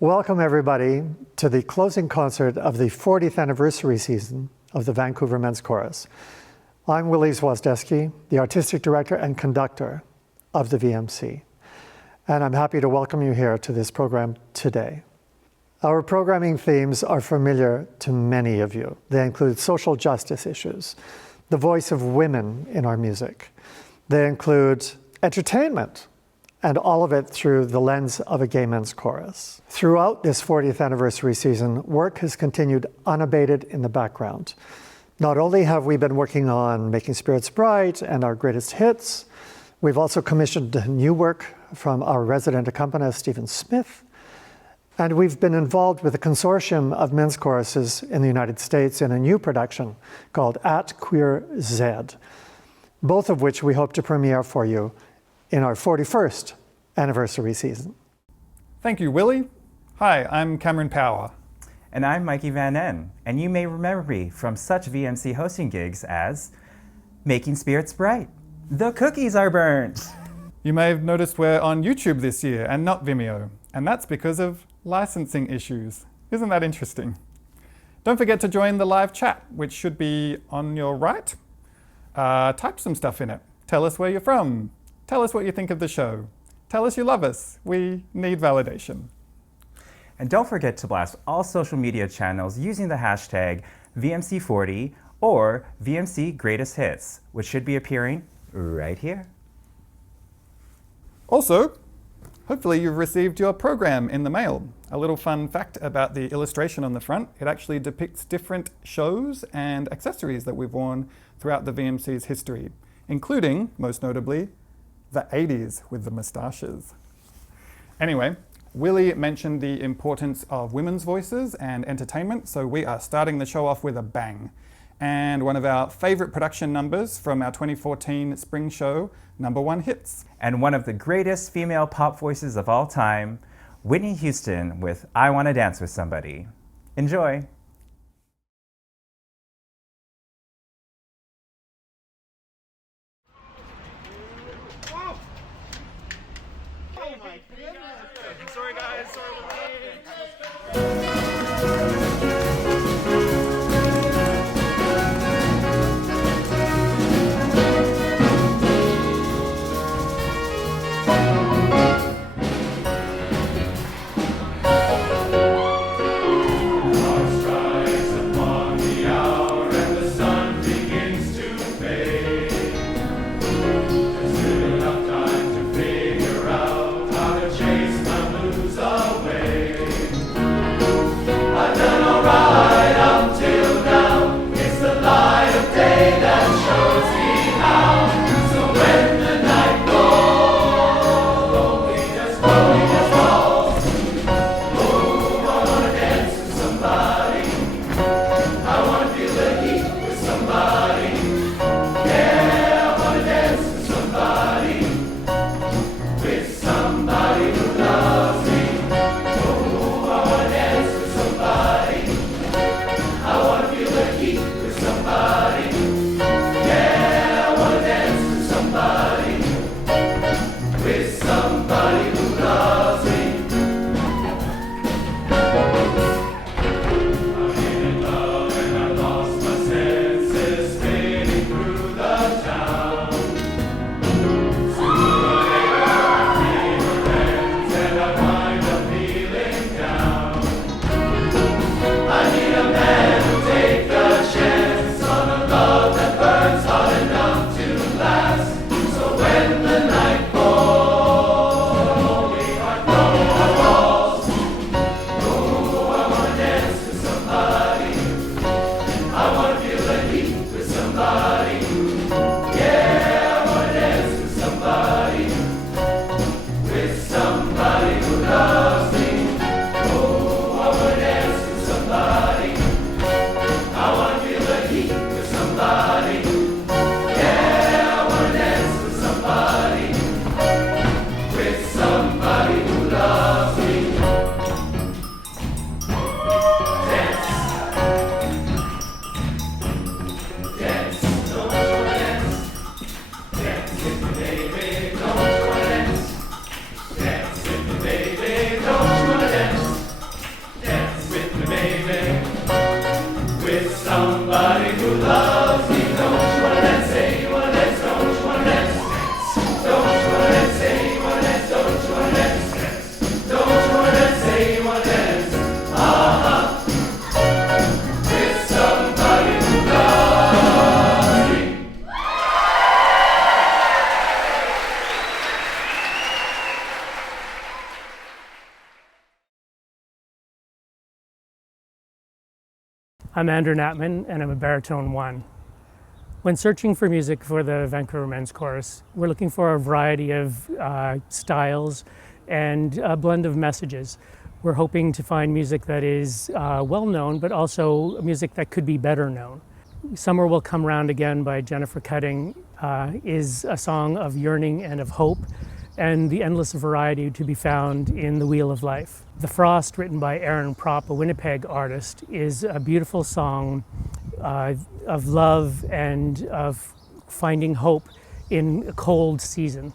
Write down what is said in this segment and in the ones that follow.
Welcome everybody to the closing concert of the 40th anniversary season of the Vancouver Men's Chorus. I'm Willie Zwozdesky, the Artistic Director and Conductor of the VMC. And I'm happy to welcome you here to this program today. Our programming themes are familiar to many of you. They include social justice issues, the voice of women in our music. They include entertainment, and all of it through the lens of a gay men's chorus. Throughout this 40th anniversary season, work has continued unabated in the background. Not only have we been working on Making Spirits Bright and our greatest hits, we've also commissioned new work from our resident accompanist, Stephen Smith, and we've been involved with a consortium of men's choruses in the United States in a new production called At Queer Z, both of which we hope to premiere for you in our 41st anniversary season. Thank you, Willie. Hi, I'm Cameron Power. And I'm Mikey Van En, and you may remember me from such VMC hosting gigs as Making Spirits Bright, The Cookies Are Burnt. You may have noticed we're on YouTube this year and not Vimeo, and that's because of licensing issues. Isn't that interesting? Don't forget to join the live chat, which should be on your right. Type some stuff in it. Tell us where you're from. Tell us what you think of the show. Tell us you love us. We need validation. And don't forget to blast all social media channels using the hashtag VMC40 or VMC Greatest Hits, which should be appearing right here. Also, hopefully you've received your program in the mail. A little fun fact about the illustration on the front, it actually depicts different shows and accessories that we've worn throughout the VMC's history, including, most notably, the 80s with the moustaches. Anyway, Willie mentioned the importance of women's voices and entertainment, so we are starting the show off with a bang. And one of our favorite production numbers from our 2014 spring show, Number One Hits. And one of the greatest female pop voices of all time, Whitney Houston with I Wanna Dance with Somebody. Enjoy. Sorry guys, sorry. Away. I'm Andrew Natman, and I'm a baritone 1. When searching for music for the Vancouver Men's Chorus, we're looking for a variety of styles and a blend of messages. We're hoping to find music that is well known, but also music that could be better known. Summer Will Come Round Again by Jennifer Cutting is a song of yearning and of hope, and the endless variety to be found in The Wheel of Life. The Frost, written by Aaron Propp, a Winnipeg artist, is a beautiful song of love and of finding hope in a cold season.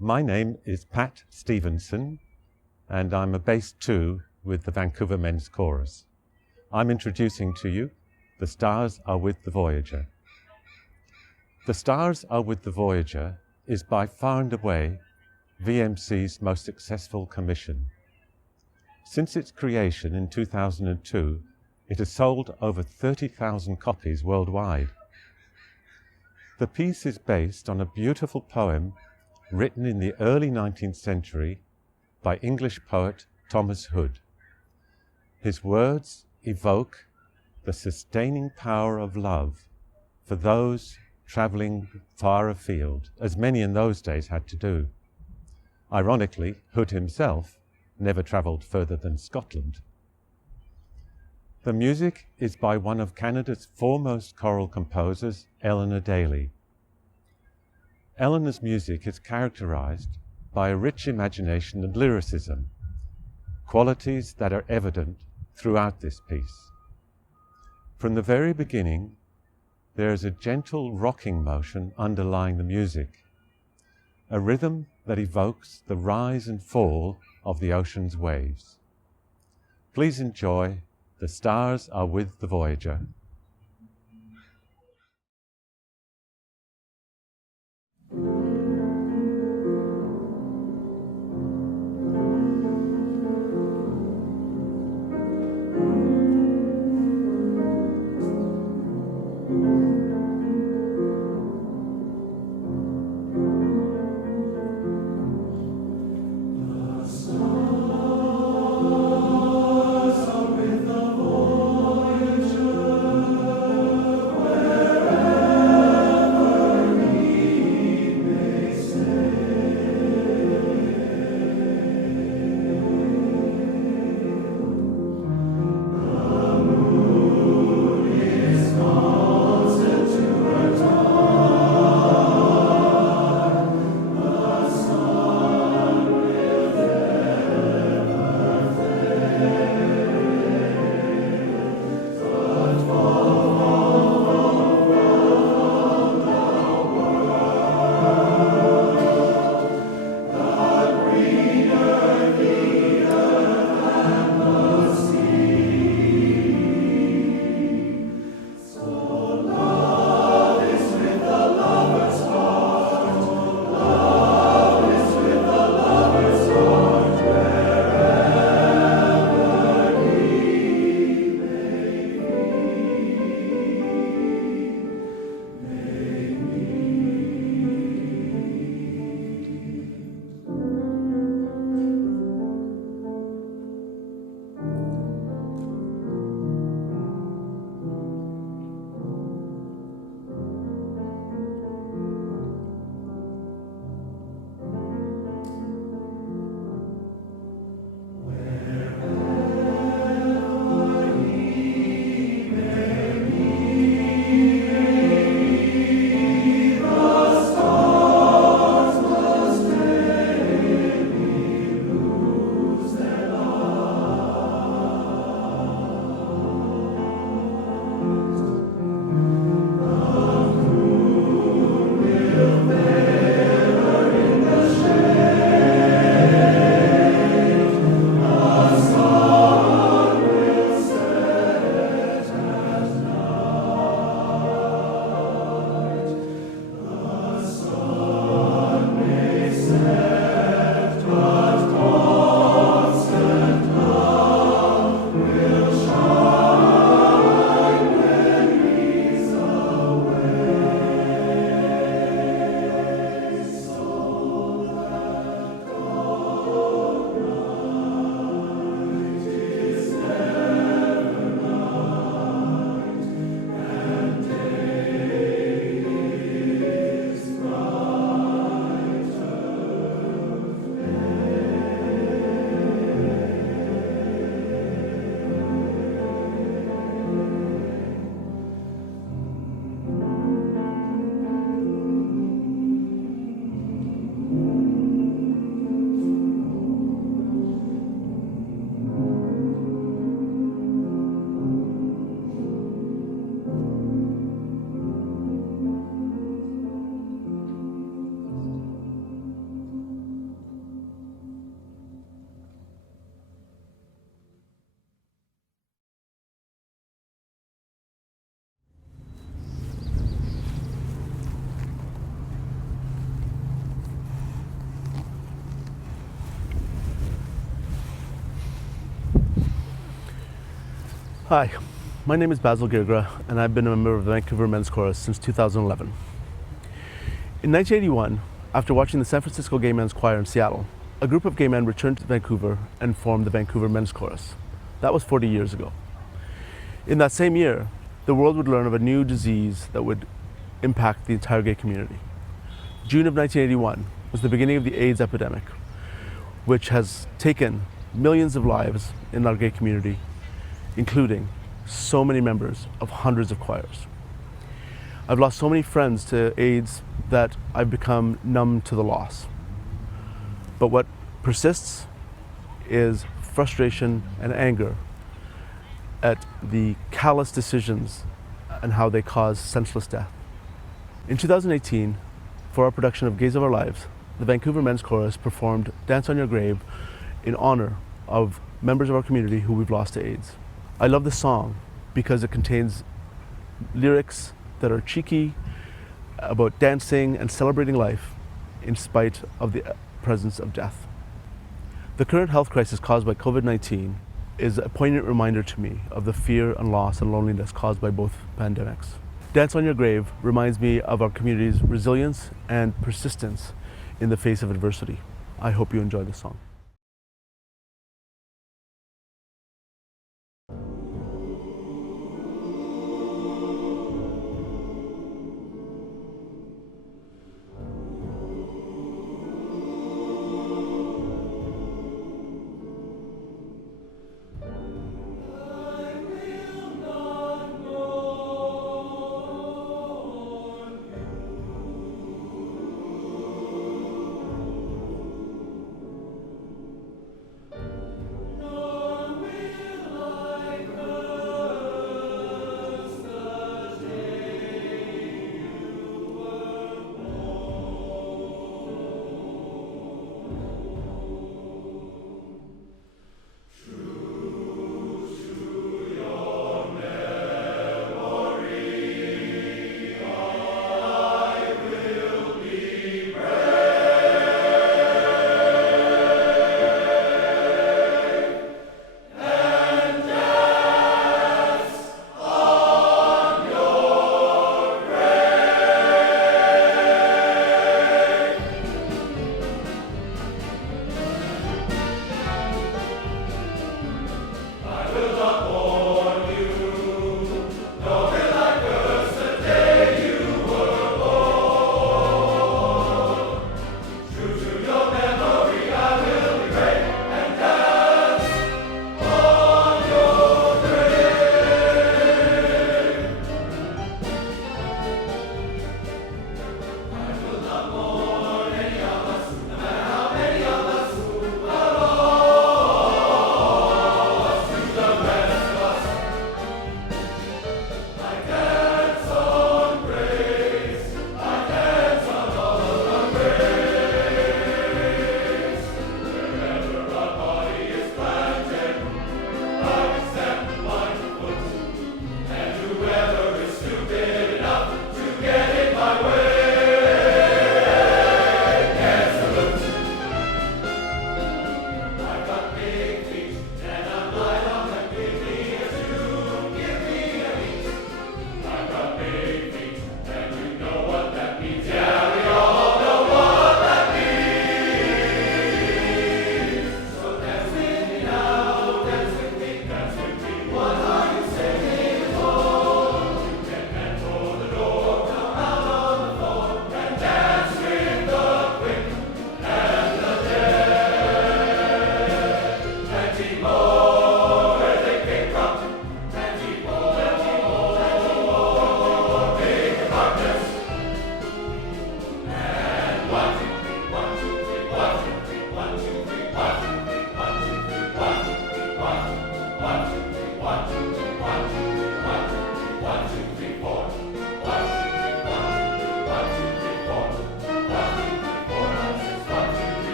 My name is Pat Stevenson, and I'm a bass 2 with the Vancouver Men's Chorus. I'm introducing to you The Stars Are With the Voyager. The Stars Are With the Voyager is by far and away VMC's most successful commission. Since its creation in 2002, it has sold over 30,000 copies worldwide. The piece is based on a beautiful poem written in the early 19th century by English poet Thomas Hood. His words evoke the sustaining power of love for those travelling far afield, as many in those days had to do. Ironically, Hood himself never travelled further than Scotland. The music is by one of Canada's foremost choral composers, Eleanor Daly. Eleanor's music is characterized by a rich imagination and lyricism, qualities that are evident throughout this piece. From the very beginning, there is a gentle rocking motion underlying the music, a rhythm that evokes the rise and fall of the ocean's waves. Please enjoy The Stars Are With the Voyager. Say Hi, my name is Basil Girgra, and I've been a member of the Vancouver Men's Chorus since 2011. In 1981, after watching the San Francisco Gay Men's Choir in Seattle, a group of gay men returned to Vancouver and formed the Vancouver Men's Chorus. That was 40 years ago. In that same year, the world would learn of a new disease that would impact the entire gay community. June of 1981 was the beginning of the AIDS epidemic, which has taken millions of lives in our gay community, including so many members of hundreds of choirs. I've lost so many friends to AIDS that I've become numb to the loss. But what persists is frustration and anger at the callous decisions and how they cause senseless death. In 2018, for our production of Gays of Our Lives, the Vancouver Men's Chorus performed Dance on Your Grave in honor of members of our community who we've lost to AIDS. I love this song because it contains lyrics that are cheeky about dancing and celebrating life in spite of the presence of death. The current health crisis caused by COVID-19 is a poignant reminder to me of the fear and loss and loneliness caused by both pandemics. Dance on Your Grave reminds me of our community's resilience and persistence in the face of adversity. I hope you enjoy this song.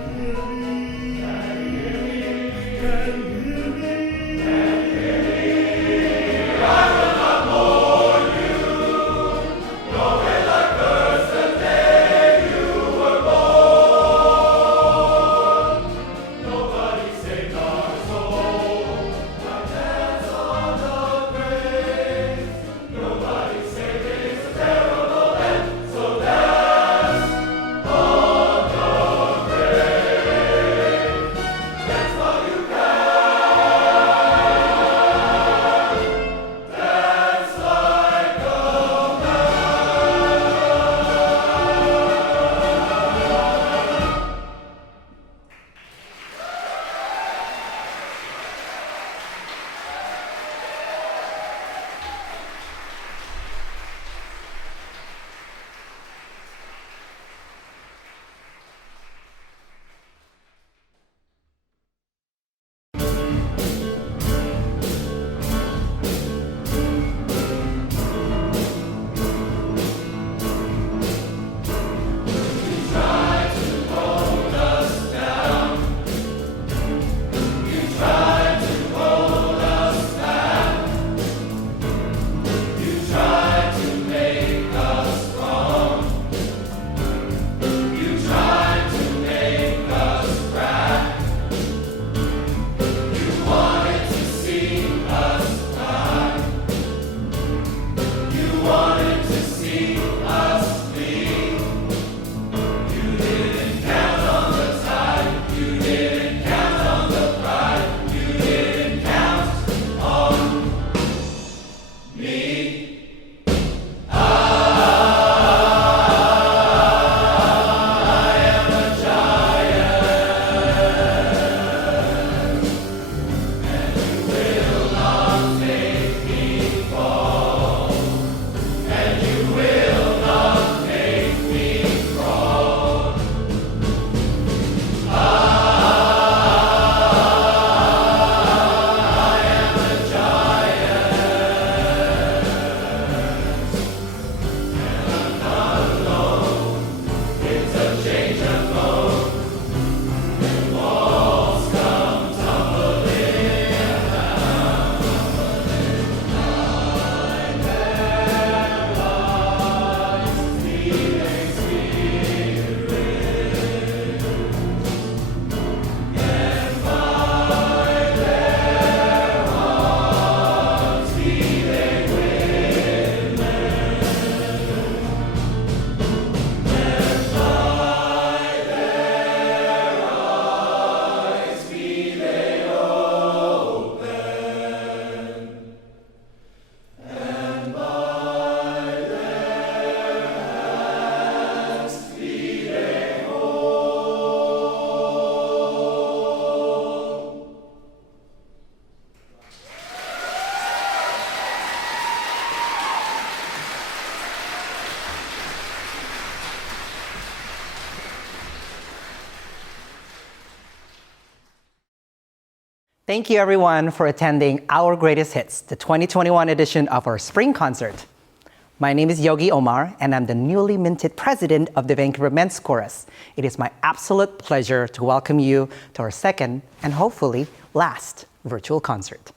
Can hear me Thank you everyone for attending Our Greatest Hits, the 2021 edition of our spring concert. My name is Yogi Omar, and I'm the newly minted president of the Vancouver Men's Chorus. It is my absolute pleasure to welcome you to our second, and hopefully last, virtual concert.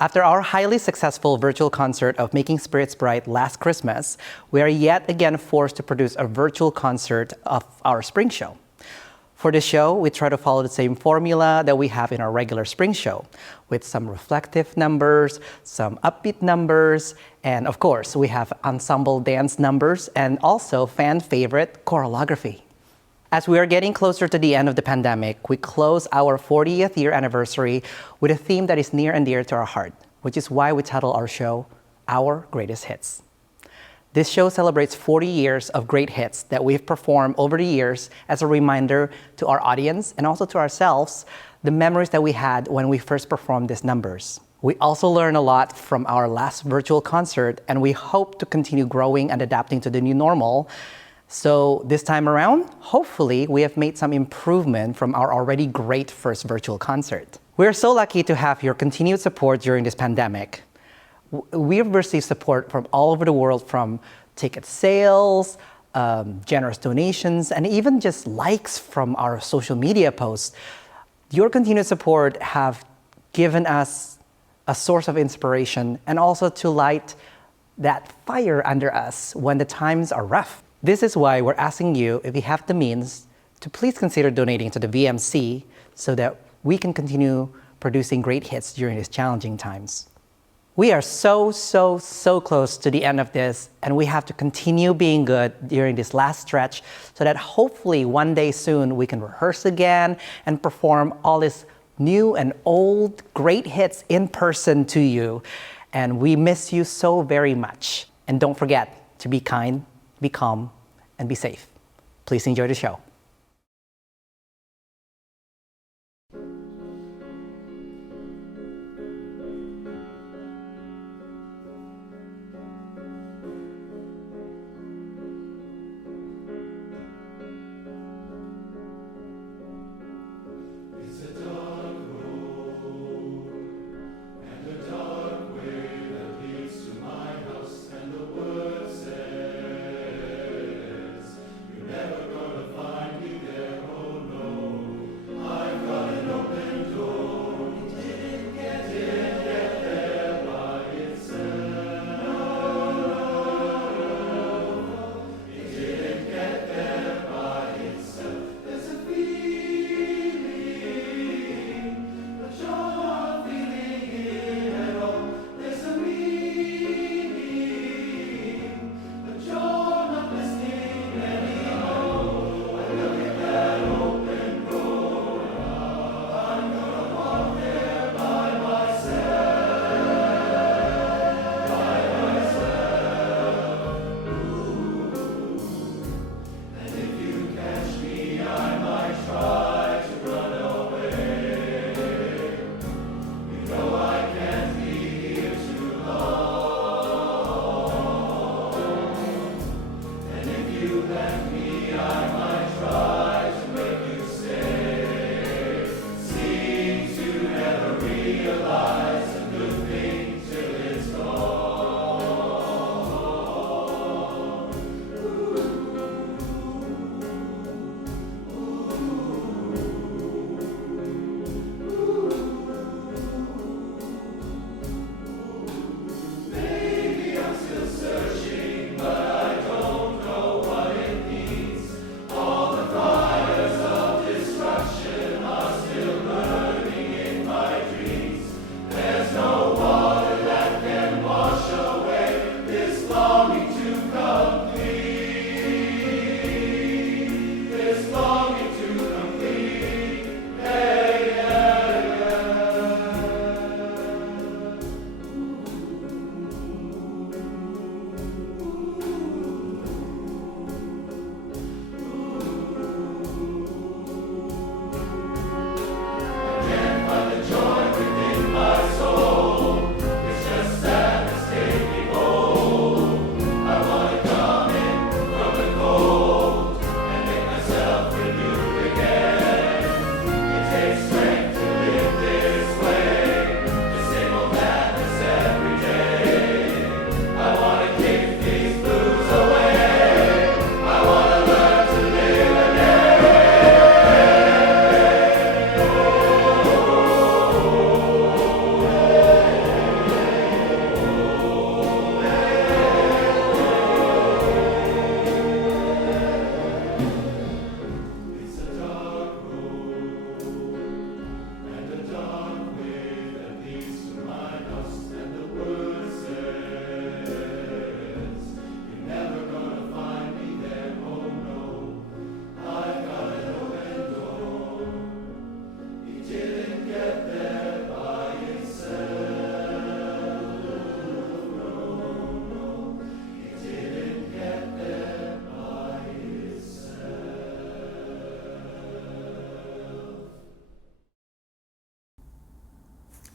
After our highly successful virtual concert of Making Spirits Bright last Christmas, we are yet again forced to produce a virtual concert of our spring show. For the show, we try to follow the same formula that we have in our regular spring show, with some reflective numbers, some upbeat numbers, and of course, we have ensemble dance numbers and also fan favorite choreography. As we are getting closer to the end of the pandemic, we close our 40th year anniversary with a theme that is near and dear to our heart, which is why we title our show, Our Greatest Hits. This show celebrates 40 years of great hits that we've performed over the years as a reminder to our audience and also to ourselves, the memories that we had when we first performed these numbers. We also learned a lot from our last virtual concert, and we hope to continue growing and adapting to the new normal. So this time around, hopefully we have made some improvement from our already great first virtual concert. We're so lucky to have your continued support during this pandemic. We've received support from all over the world, from ticket sales, generous donations, and even just likes from our social media posts. Your continued support have given us a source of inspiration and also to light that fire under us when the times are rough. This is why we're asking you, if you have the means, to please consider donating to the VMC so that we can continue producing great hits during these challenging times. We are so close to the end of this, and we have to continue being good during this last stretch so that hopefully one day soon we can rehearse again and perform all these new and old great hits in person to you. And we miss you so very much. And don't forget to be kind, be calm, and be safe. Please enjoy the show. Never gonna find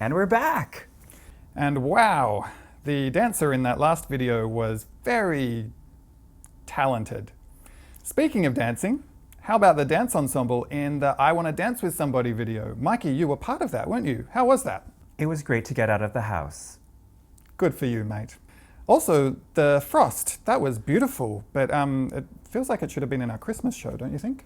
And we're back. And wow, the dancer in that last video was very talented. Speaking of dancing, how about the dance ensemble in the I Want to Dance with Somebody video? Mikey, you were part of that, weren't you? How was that? It was great to get out of the house. Good for you, mate. Also, the frost, that was beautiful, but it feels like it should have been in our Christmas show, don't you think?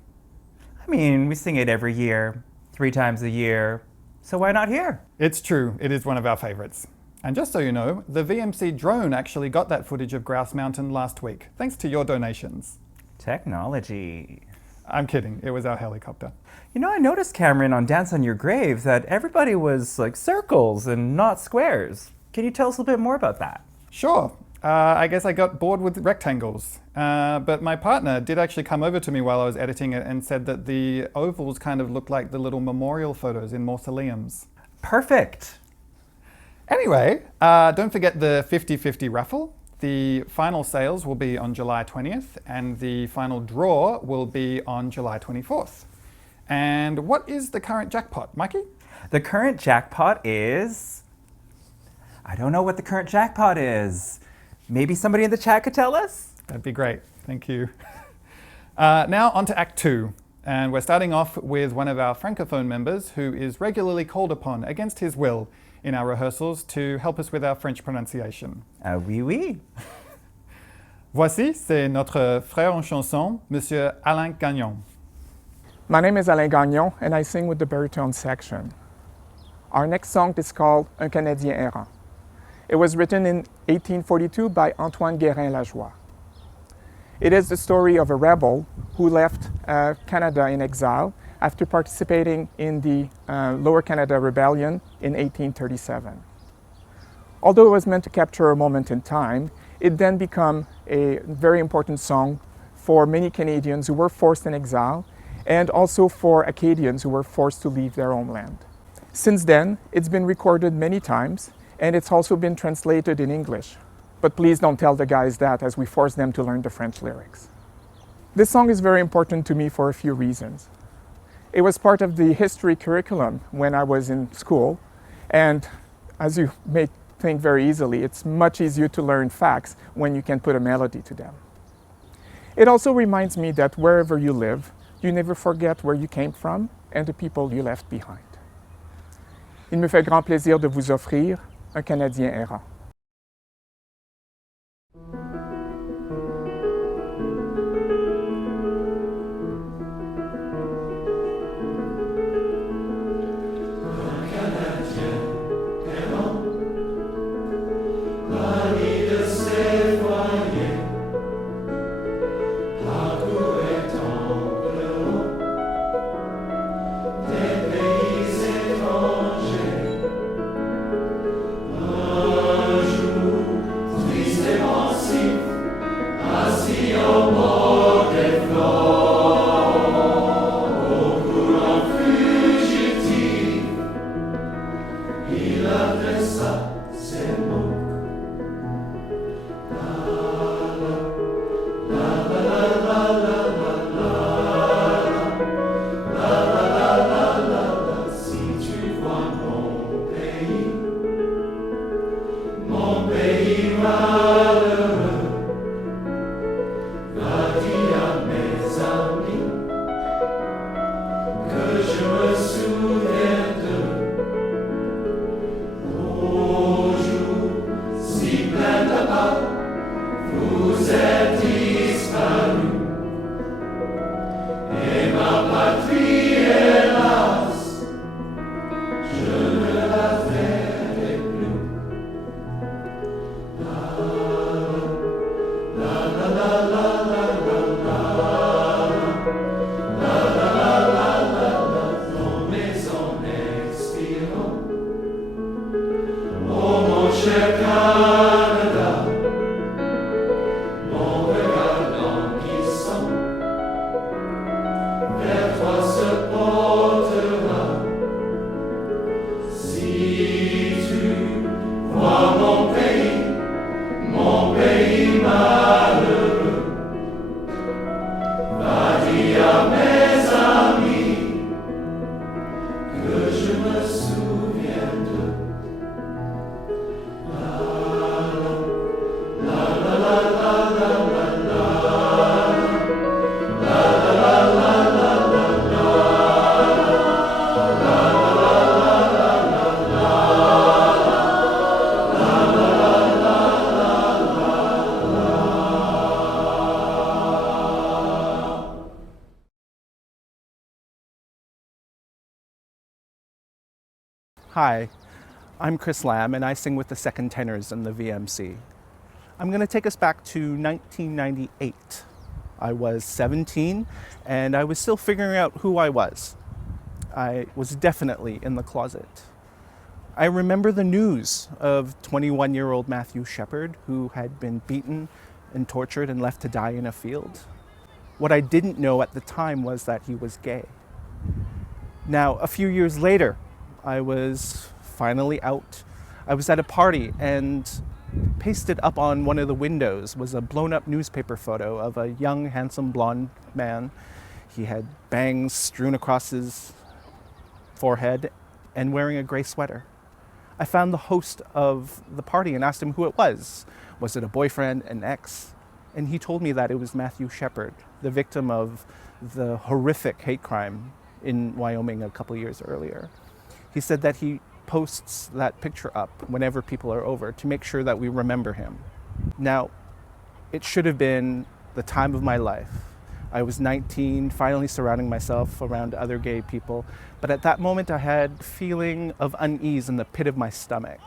I mean, we sing it every year, 3 times a year, so why not here? It's true, it is one of our favorites. And just so you know, the VMC drone actually got that footage of Grouse Mountain last week, thanks to your donations. Technology. I'm kidding, it was our helicopter. You know, I noticed, Cameron, on Dance on Your Grave that everybody was like circles and not squares. Can you tell us a little bit more about that? Sure, I guess I got bored with rectangles, but my partner did actually come over to me while I was editing it and said that the ovals kind of looked like the little memorial photos in mausoleums. Perfect. Anyway, don't forget the 50-50 raffle. The final sales will be on July 20th and the final draw will be on July 24th. And what is the current jackpot, Mikey? The current jackpot is... I don't know what the current jackpot is. Maybe somebody in the chat could tell us? That'd be great, thank you. Now on to Act 2. And we're starting off with one of our Francophone members who is regularly called upon against his will in our rehearsals to help us with our French pronunciation. Oui, oui. Voici, c'est notre frère en chanson, Monsieur Alain Gagnon. My name is Alain Gagnon and I sing with the baritone section. Our next song is called Un Canadien errant. It was written in 1842 by Antoine Guérin-Lajoie. It is the story of a rebel who left Canada in exile after participating in the Lower Canada Rebellion in 1837. Although it was meant to capture a moment in time, it then became a very important song for many Canadians who were forced in exile and also for Acadians who were forced to leave their homeland. Since then, it's been recorded many times and it's also been translated in English. But please don't tell the guys that as we force them to learn the French lyrics. This song is very important to me for a few reasons. It was part of the history curriculum when I was in school, and as you may think very easily, it's much easier to learn facts when you can put a melody to them. It also reminds me that wherever you live, you never forget where you came from and the people you left behind. Il me fait grand plaisir de vous offrir Un Canadien errant. Que je me souvienne de Hi, I'm Chris Lamb and I sing with the second tenors in the VMC. I'm going to take us back to 1998. I was 17 and I was still figuring out who I was. I was definitely in the closet. I remember the news of 21-year-old Matthew Shepard, who had been beaten and tortured and left to die in a field. What I didn't know at the time was that he was gay. Now, a few years later, I was finally out. I was at a party and pasted up on one of the windows was a blown up newspaper photo of a young, handsome, blonde man. He had bangs strewn across his forehead and wearing a gray sweater. I found the host of the party and asked him who it was. Was it a boyfriend, an ex? And he told me that it was Matthew Shepard, the victim of the horrific hate crime in Wyoming a couple years earlier. He said that he posts that picture up whenever people are over to make sure that we remember him. Now, it should have been the time of my life. I was 19, finally surrounding myself around other gay people, but at that moment I had a feeling of unease in the pit of my stomach.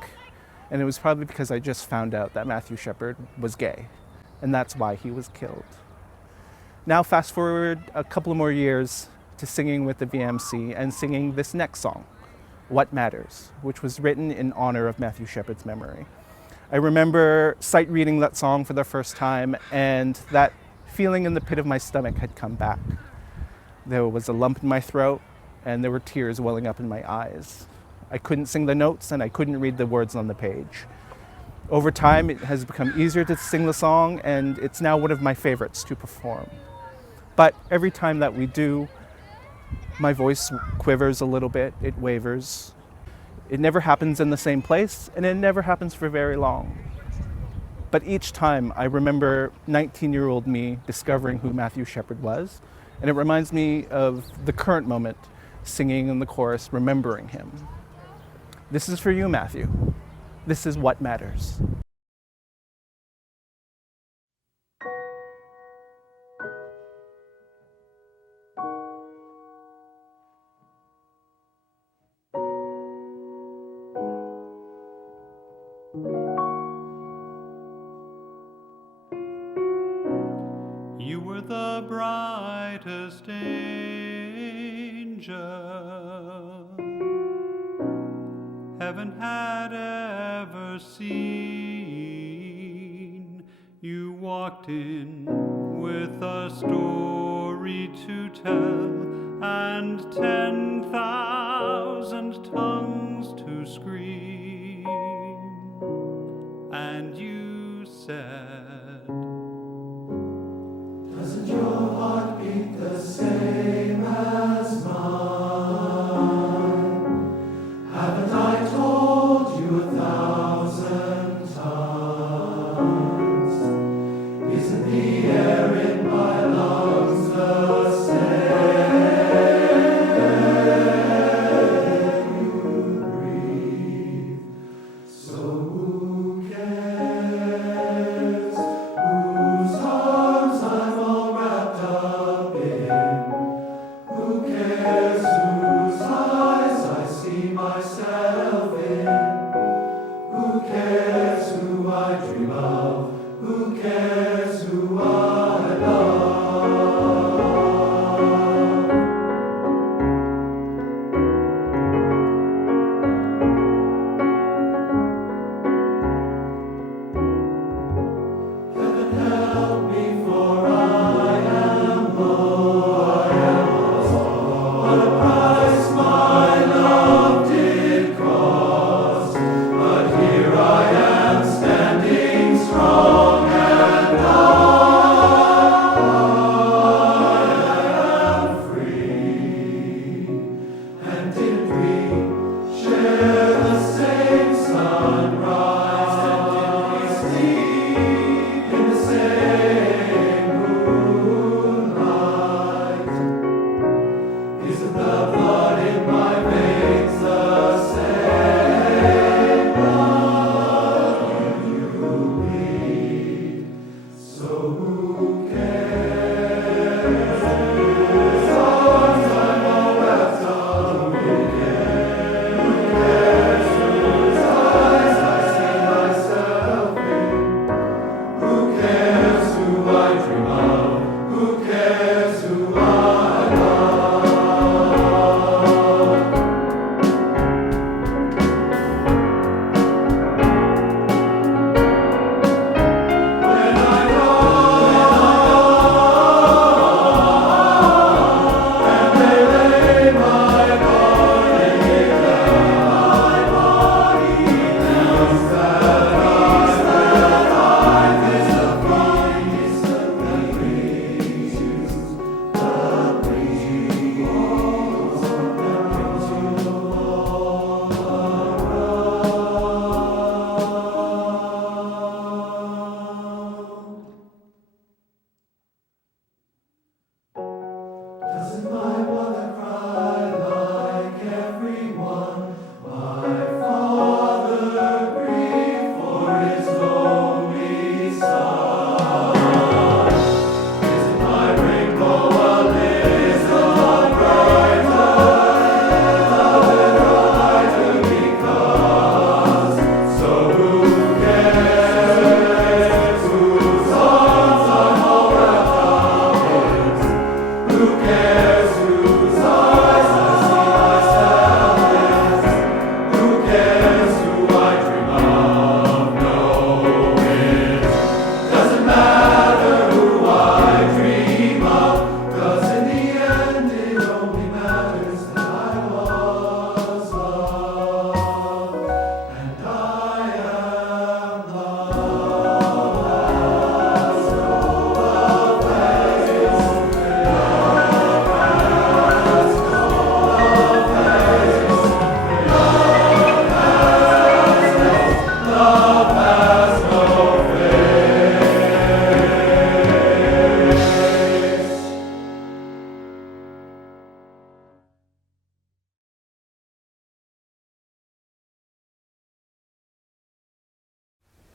And it was probably because I just found out that Matthew Shepard was gay, and that's why he was killed. Now fast forward a couple more years to singing with the VMC and singing this next song, What Matters, which was written in honor of Matthew Shepard's memory. I remember sight reading that song for the first time, and that feeling in the pit of my stomach had come back. There was a lump in my throat, and there were tears welling up in my eyes. I couldn't sing the notes, and I couldn't read the words on the page. Over time, it has become easier to sing the song, and it's now one of my favorites to perform. But every time that we do, my voice quivers a little bit, it wavers. It never happens in the same place, and it never happens for very long. But each time I remember 19-year-old me discovering who Matthew Shepard was, and it reminds me of the current moment, singing in the chorus, remembering him. This is for you, Matthew. This is what matters. You were the brightest angel heaven had ever seen. You walked in with a story to tell and 10,000 tongues to scream. And you said, doesn't your heart beat the same as mine? Haven't I told you 1,000 times? Isn't the air in my lungs the same? You breathe, so who cares?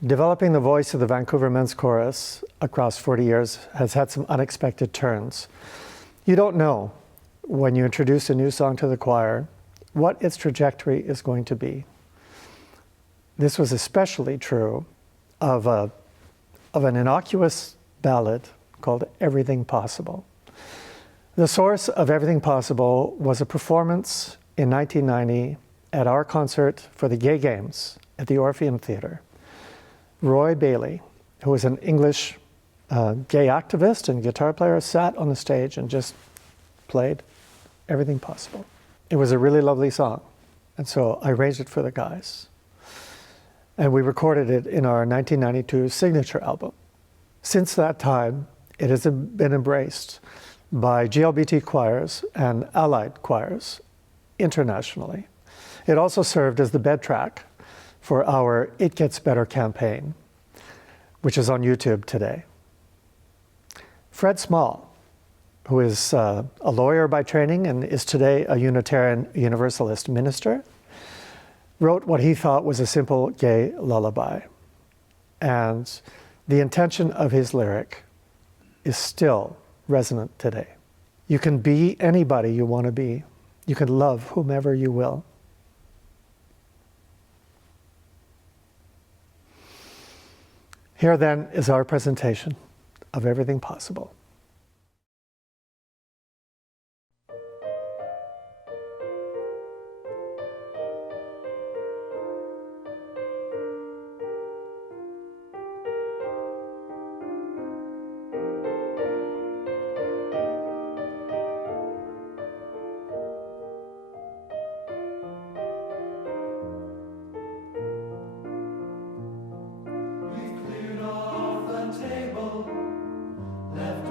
Developing the voice of the Vancouver Men's Chorus across 40 years has had some unexpected turns. You don't know when you introduce a new song to the choir what its trajectory is going to be. This was especially true of an innocuous ballad called Everything Possible. The source of Everything Possible was a performance in 1990 at our concert for the Gay Games at the Orpheum Theatre. Roy Bailey, who was an English gay activist and guitar player, sat on the stage and just played Everything Possible. It was a really lovely song, and so I arranged it for the guys. And we recorded it in our 1992 signature album. Since that time, it has been embraced by GLBT choirs and allied choirs internationally. It also served as the bed track for our It Gets Better campaign, which is on YouTube today. Fred Small, who is a lawyer by training and is today a Unitarian Universalist minister, wrote what he thought was a simple gay lullaby. And the intention of his lyric is still resonant today. You can be anybody you want to be. You can love whomever you will. Here then is our presentation of Everything Possible. We've cleared off the table, left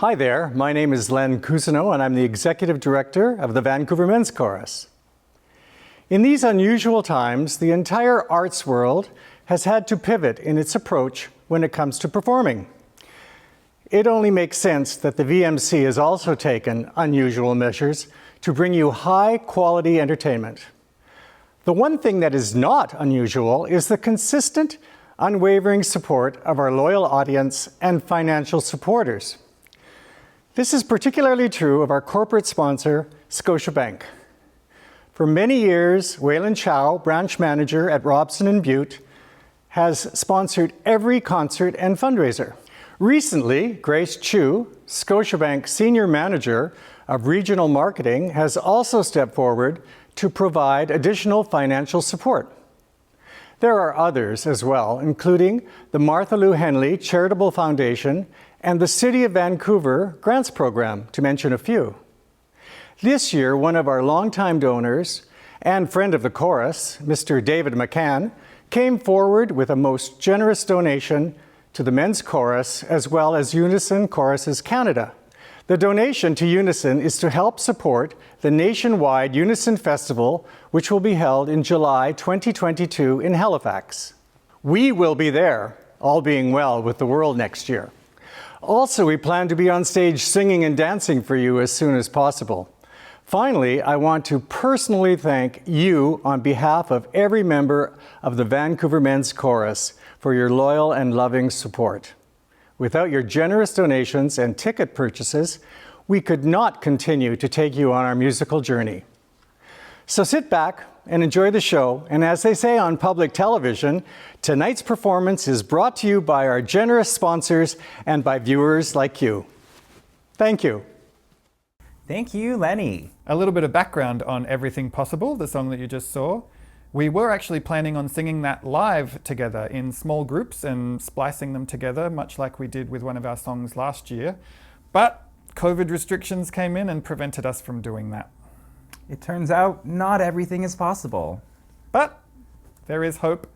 Hi there, my name is Len Cousineau and I'm the Executive Director of the Vancouver Men's Chorus. In these unusual times, the entire arts world has had to pivot in its approach when it comes to performing. It only makes sense that the VMC has also taken unusual measures to bring you high-quality entertainment. The one thing that is not unusual is the consistent, unwavering support of our loyal audience and financial supporters. This is particularly true of our corporate sponsor, Scotiabank. For many years, Waylon Chow, branch manager at Robson and Butte, has sponsored every concert and fundraiser. Recently, Grace Chu, Scotiabank senior manager of regional marketing, has also stepped forward to provide additional financial support. There are others as well, including the Martha Lou Henley Charitable Foundation and the City of Vancouver Grants Program, to mention a few. This year, one of our longtime donors and friend of the chorus, Mr. David McCann, came forward with a most generous donation to the Men's Chorus as well as Unison Choruses Canada. The donation to Unison is to help support the nationwide Unison Festival, which will be held in July 2022 in Halifax. We will be there, all being well with the world next year. Also, we plan to be on stage singing and dancing for you as soon as possible. Finally, I want to personally thank you on behalf of every member of the Vancouver Men's Chorus for your loyal and loving support. Without your generous donations and ticket purchases, we could not continue to take you on our musical journey. So sit back and enjoy the show, and as they say on public television, tonight's performance is brought to you by our generous sponsors and by viewers like you. Thank you. Thank you, Lenny. A little bit of background on Everything Possible, the song that you just saw. We were actually planning on singing that live together in small groups and splicing them together, much like we did with one of our songs last year. But COVID restrictions came in and prevented us from doing that. It turns out not everything is possible. But there is hope.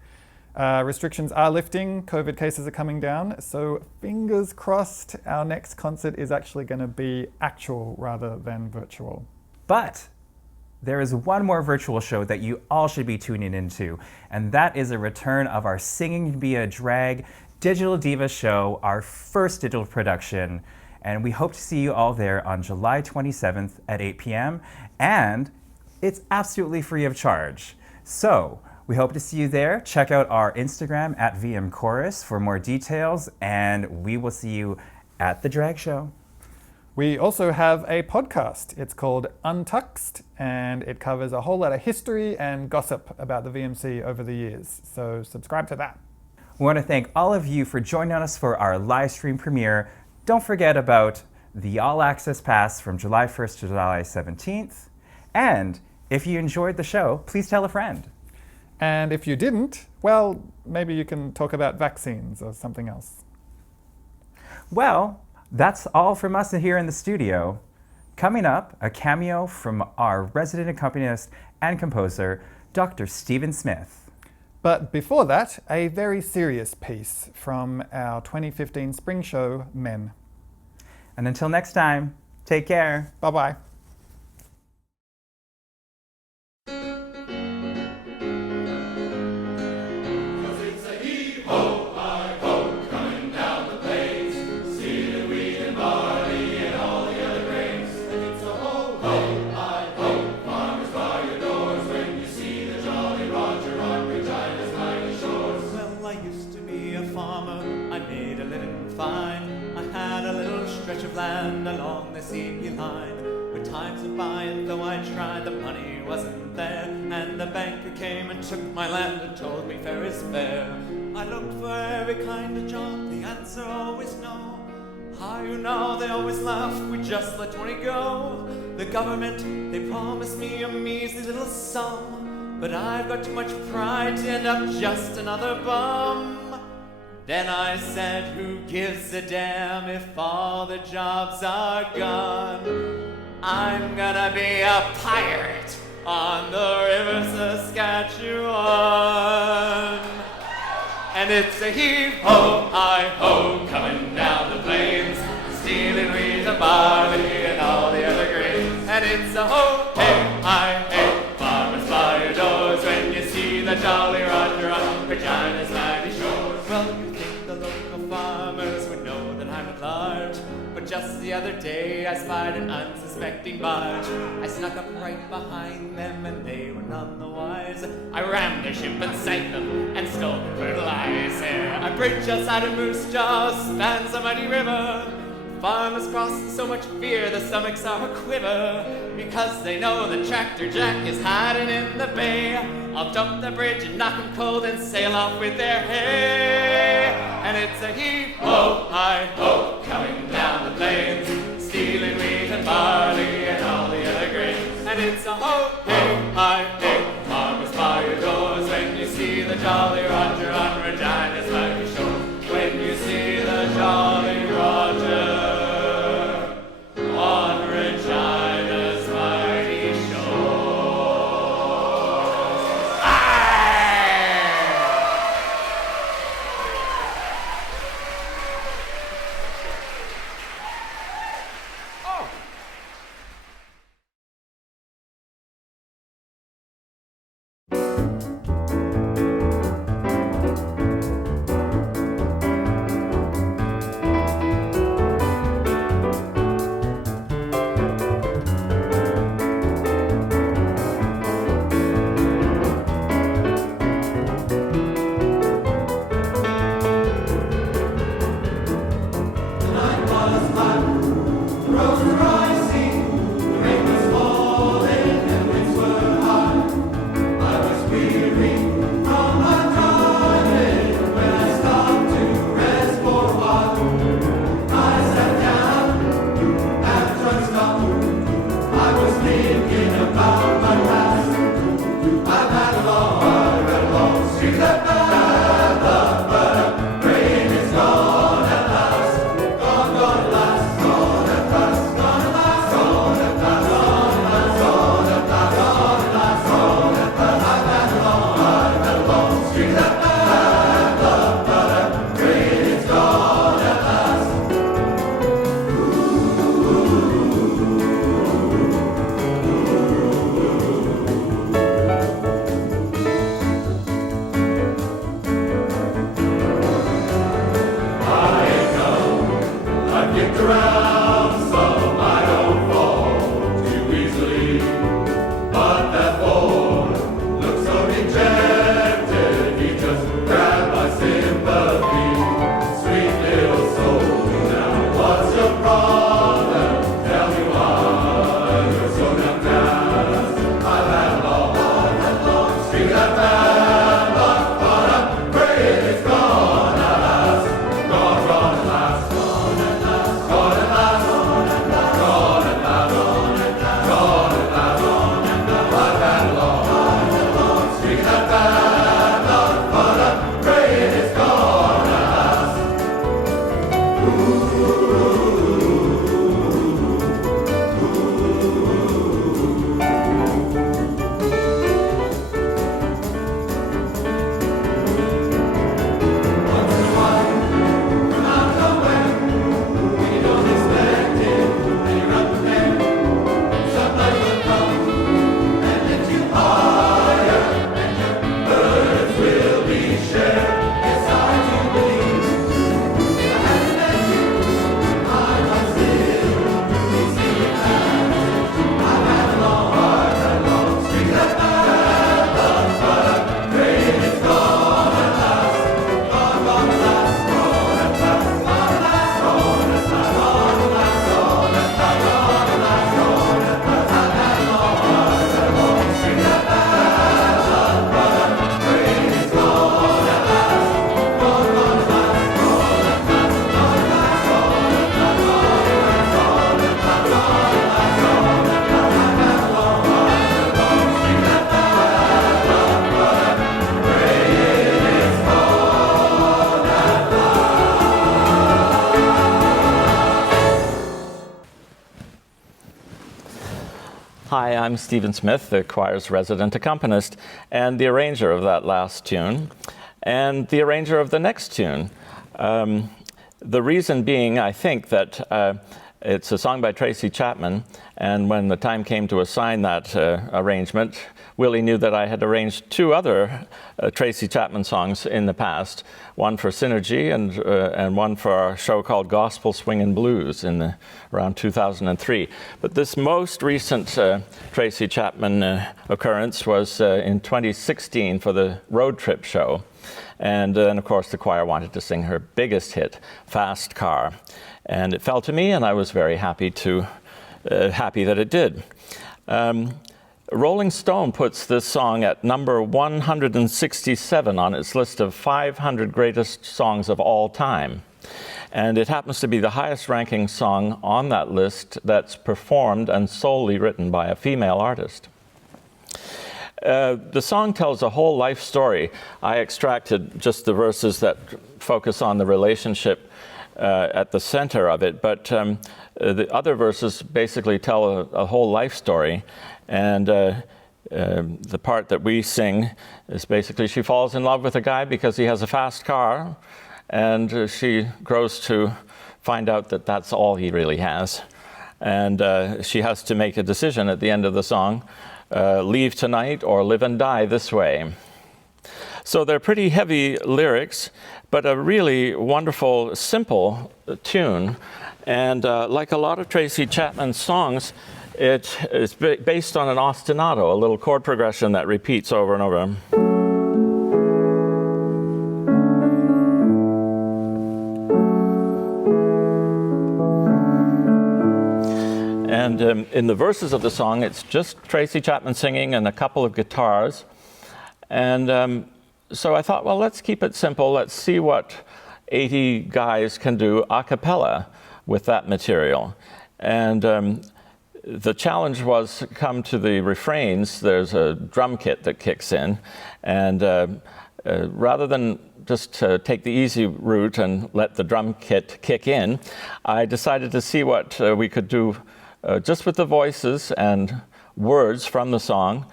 Restrictions are lifting, COVID cases are coming down, so fingers crossed our next concert is actually going to be actual rather than virtual. But there is one more virtual show that you all should be tuning into, and that is a return of our Singing Via Drag Digital Diva show, our first digital production. And we hope to see you all there on July 27th at 8 p.m. And it's absolutely free of charge. So we hope to see you there. Check out our Instagram at VM Chorus for more details, and we will see you at the drag show. We also have a podcast. It's called Untuxed, and it covers a whole lot of history and gossip about the VMC over the years. So subscribe to that. We want to thank all of you for joining us for our live stream premiere. Don't forget about the All Access Pass from July 1st to July 17th. And if you enjoyed the show, please tell a friend. And if you didn't, well, maybe you can talk about vaccines or something else. Well, that's all from us here in the studio. Coming up, a cameo from our resident accompanist and composer, Dr. Stephen Smith. But before that, a very serious piece from our 2015 spring show, Men. And until next time, take care. Bye-bye. Land along the CP line, where times went by and though I tried, the money wasn't there, and the banker came and took my land and told me fair is fair. I looked for every kind of job, the answer always no. How you know they always laugh, we just let 20 go. The government, they promised me a measly little sum, but I've got too much pride to end up just another bum. Then I said, who gives a damn if all the jobs are gone? I'm gonna be a pirate on the river Saskatchewan. And it's a heave-ho, hi-ho, coming down the plains, stealing wheat barley and all the other grains. And it's a ho, hey, hi, hey, farmers by your doors when you see the Jolly Roger on Regina's mighty shores. Well, you think the local farmers would know that I'm at large, but just the other day I spied an unsuspecting barge. I snuck up right behind them and they were none the wise. I rammed their ship and sank them and stole their fertilizer. A bridge outside of Moose Jaw spans a muddy river. Farmers cross in so much fear their stomachs are a quiver, because they know that Tractor Jack is hiding in the bay. I'll jump the bridge and knock 'em cold and sail off with their hay. And it's a heave-ho, hi-ho, coming down the plains, stealing wheat and barley and all the other grains. And it's a ho, hey, hi, hey, farmers by your doors when you see the Jolly Roger on Regina's mighty shore. When you see the Jolly Roger on Regina's mighty shore. Hi, I'm Stephen Smith, the choir's resident accompanist and the arranger of that last tune and the arranger of the next tune. The reason being, I think, that It's a song by Tracy Chapman, and when the time came to assign that arrangement, Willie knew that I had arranged two other Tracy Chapman songs in the past, one for Synergy and one for our show called Gospel Swing and Blues in around 2003. But this most recent Tracy Chapman occurrence was in 2016 for the Road Trip show. And then, of course, the choir wanted to sing her biggest hit, Fast Car. And it fell to me, and I was very happy that it did. Rolling Stone puts this song at number 167 on its list of 500 greatest songs of all time. And it happens to be the highest ranking song on that list that's performed and solely written by a female artist. The song tells a whole life story. I extracted just the verses that focus on the relationship at the center of it, but the other verses basically tell a whole life story. And the part that we sing is basically she falls in love with a guy because he has a fast car, and she grows to find out that that's all he really has. And she has to make a decision at the end of the song, leave tonight or live and die this way. So they're pretty heavy lyrics, but a really wonderful, simple tune. And like a lot of Tracy Chapman's songs, it is based on an ostinato, a little chord progression that repeats over and over. And in the verses of the song, it's just Tracy Chapman singing and a couple of guitars. And so I thought, well, let's keep it simple. Let's see what 80 guys can do a cappella with that material. And the challenge was to come to the refrains. There's a drum kit that kicks in. And rather than just take the easy route and let the drum kit kick in, I decided to see what we could do just with the voices and words from the song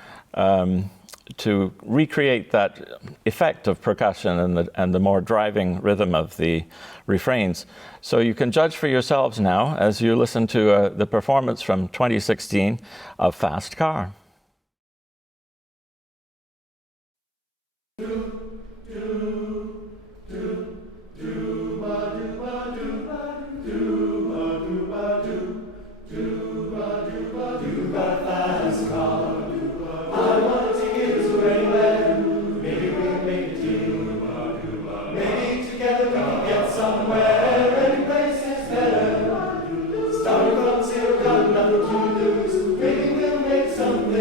to recreate that effect of percussion and the more driving rhythm of the refrains. So you can judge for yourselves now as you listen to the performance from 2016 of Fast Car. Maybe we'll make something.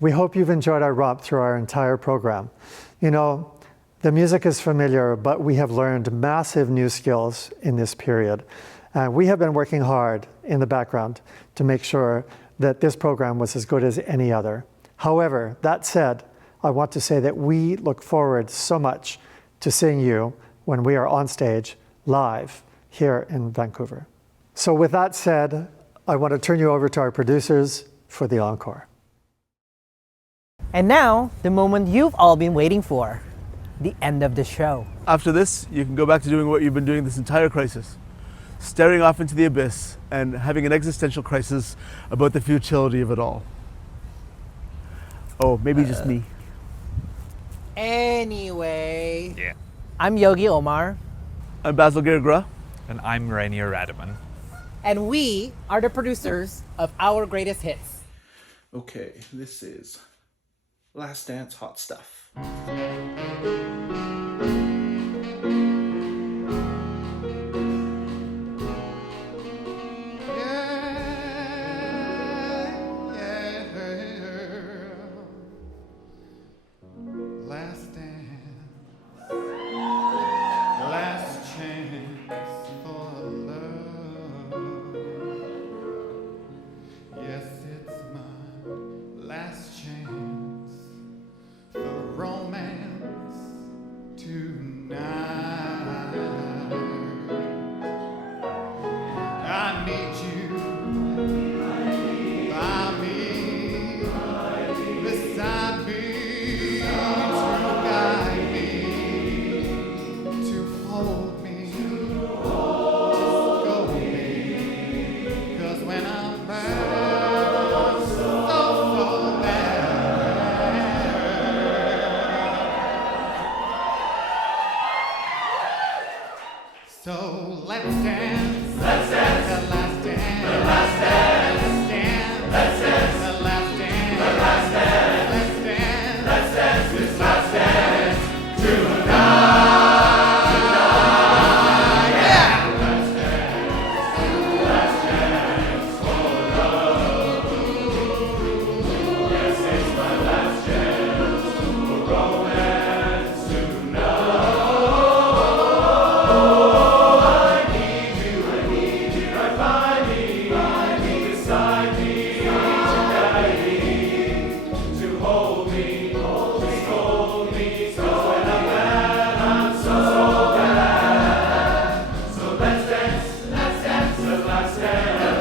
We hope you've enjoyed our romp through our entire program. You know, the music is familiar, but we have learned massive new skills in this period. We have been working hard in the background to make sure that this program was as good as any other. However, that said, I want to say that we look forward so much to seeing you when we are on stage live here in Vancouver. So with that said, I want to turn you over to our producers for the encore. And now, the moment you've all been waiting for, the end of the show. After this, you can go back to doing what you've been doing this entire crisis, staring off into the abyss and having an existential crisis about the futility of it all. Oh, maybe just me. Anyway. Yeah. I'm Yogi Omar. I'm Basil Girgra. And I'm Rainier Radaman. And we are the producers of Our Greatest Hits. Okay, this is Last Dance Hot Stuff. Last dance, last chance for love. Yes, it's my last chance for romance tonight. I need you by me, beside me. So let's dance. Let's dance. The last dance. The last dance. Let's dance. The last dance. The last dance. Let's dance. Let's dance. This last dance tonight. Yeah. Let's dance. Last dance for love. Yes, it's my last chance for romance tonight. Let's dance, the last dance.